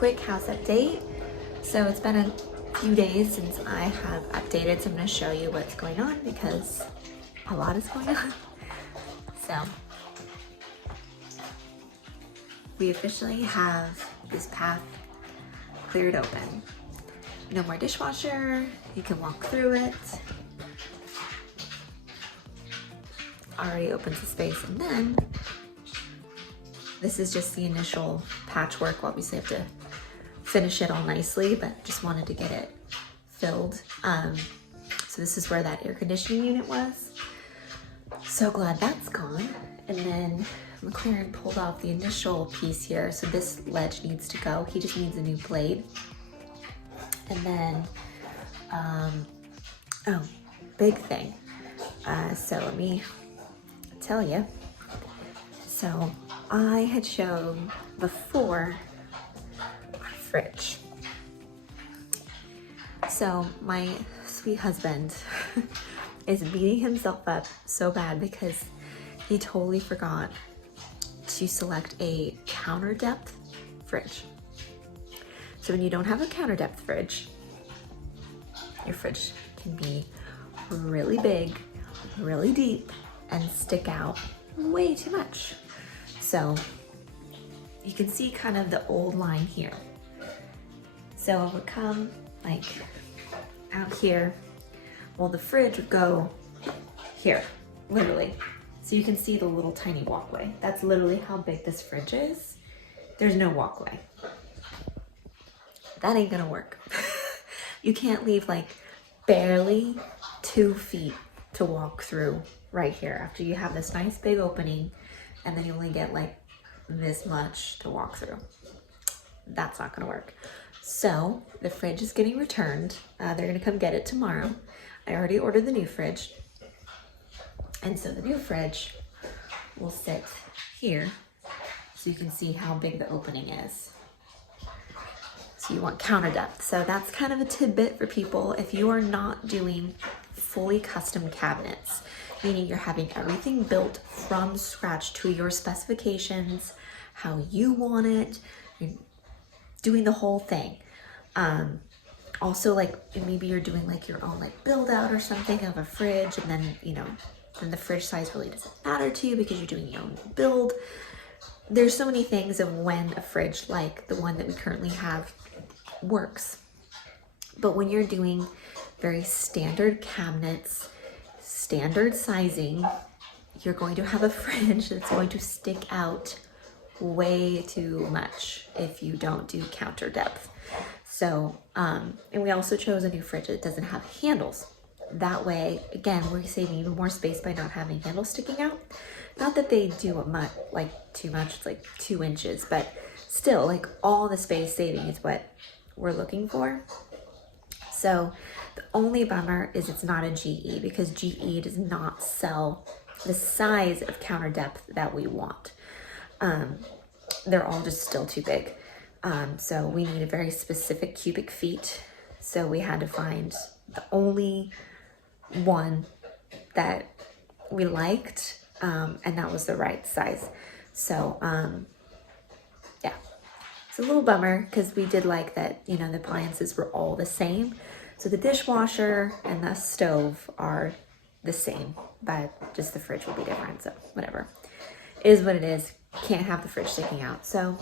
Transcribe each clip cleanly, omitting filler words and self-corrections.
quick house update. So it's been a few days since I have updated, so I'm going to show you what's going on because a lot is going on. So we officially have this path cleared open. No more dishwasher, you can walk through it. Already opens the space, and then this is just the initial patchwork. We'll obviously have to finish it all nicely, but just wanted to get it filled. So this is where that air conditioning unit was. So glad that's gone. And then McLaren pulled off the initial piece here. So this ledge needs to go. He just needs a new blade. And then, oh, big thing. So let me tell you. So I had shown before our fridge. So my sweet husband is beating himself up so bad because he totally forgot to select a counter depth fridge. So when you don't have a counter depth fridge, your fridge can be really big, really deep, and stick out way too much. So you can see kind of the old line here. So it would come like out here. Well, the fridge would go here, literally. So you can see the little tiny walkway. That's literally how big this fridge is. There's no walkway. That ain't gonna work. You can't leave like barely 2 feet to walk through right here after you have this nice big opening, and then you only get like this much to walk through. That's not gonna work. So the fridge is getting returned. They're gonna come get it tomorrow. I already ordered the new fridge. And so the new fridge will sit here so you can see how big the opening is. So you want counter depth. So that's kind of a tidbit for people. If you are not doing fully custom cabinets, meaning you're having everything built from scratch to your specifications, how you want it, you're doing the whole thing. Also, like maybe you're doing like your own like build out or something of a fridge, and then then the fridge size really doesn't matter to you because you're doing your own build. There's so many things of when a fridge like the one that we currently have works. But when you're doing very standard cabinets, standard sizing, you're going to have a fridge that's going to stick out way too much if you don't do counter depth. So, and we also chose a new fridge that doesn't have handles. That way, again, we're saving even more space by not having handles sticking out. Not that they do too much, it's like 2 inches, but still, like all the space saving is what we're looking for. So the only bummer is it's not a GE, because GE does not sell the size of counter depth that we want. They're all just still too big. So we need a very specific cubic feet. So we had to find the only one that we liked, and that was the right size. So yeah, it's a little bummer because we did like that, the appliances were all the same. So the dishwasher and the stove are the same, but just the fridge will be different. So whatever, it is what it is. Can't have the fridge sticking out. So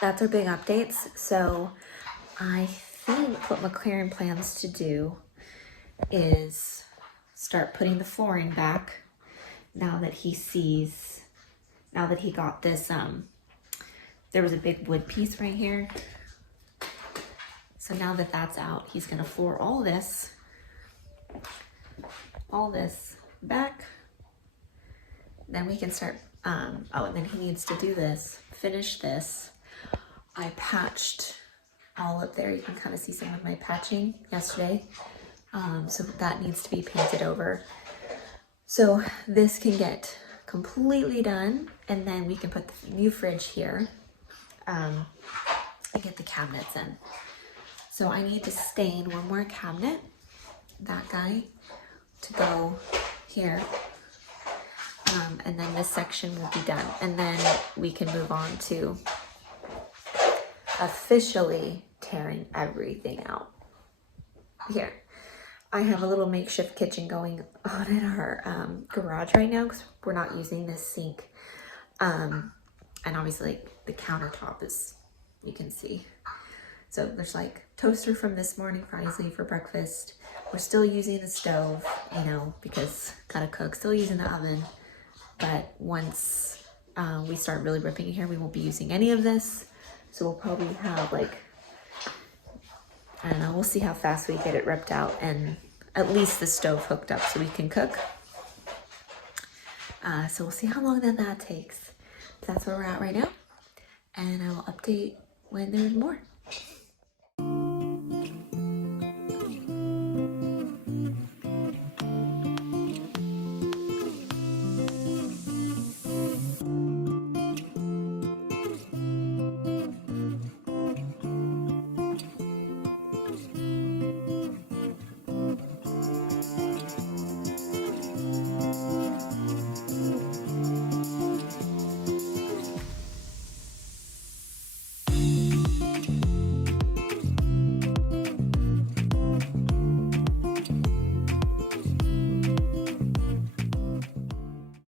that's our big updates. So I think what McLaren plans to do is start putting the flooring back now that he got this, there was a big wood piece right here. So now that that's out, he's gonna floor all this back. Then we can start, and then he needs to do this, finish this. I patched all up there. You can kind of see some of my patching yesterday. So that needs to be painted over. So this can get completely done, and then we can put the new fridge here and get the cabinets in. So I need to stain one more cabinet, that guy, to go here. And then this section will be done, and then we can move on to officially tearing everything out. Here, I have a little makeshift kitchen going on in our garage right now because we're not using this sink. And obviously like, the countertop is, you can see. So there's like toaster from this morning for Isley for breakfast. We're still using the stove, you know, because gotta cook, still using the oven. But once we start really ripping in here, we won't be using any of this. So we'll probably have like, I don't know, we'll see how fast we get it ripped out and at least the stove hooked up so we can cook. So we'll see how long then that takes. So that's where we're at right now. And I will update when there's more.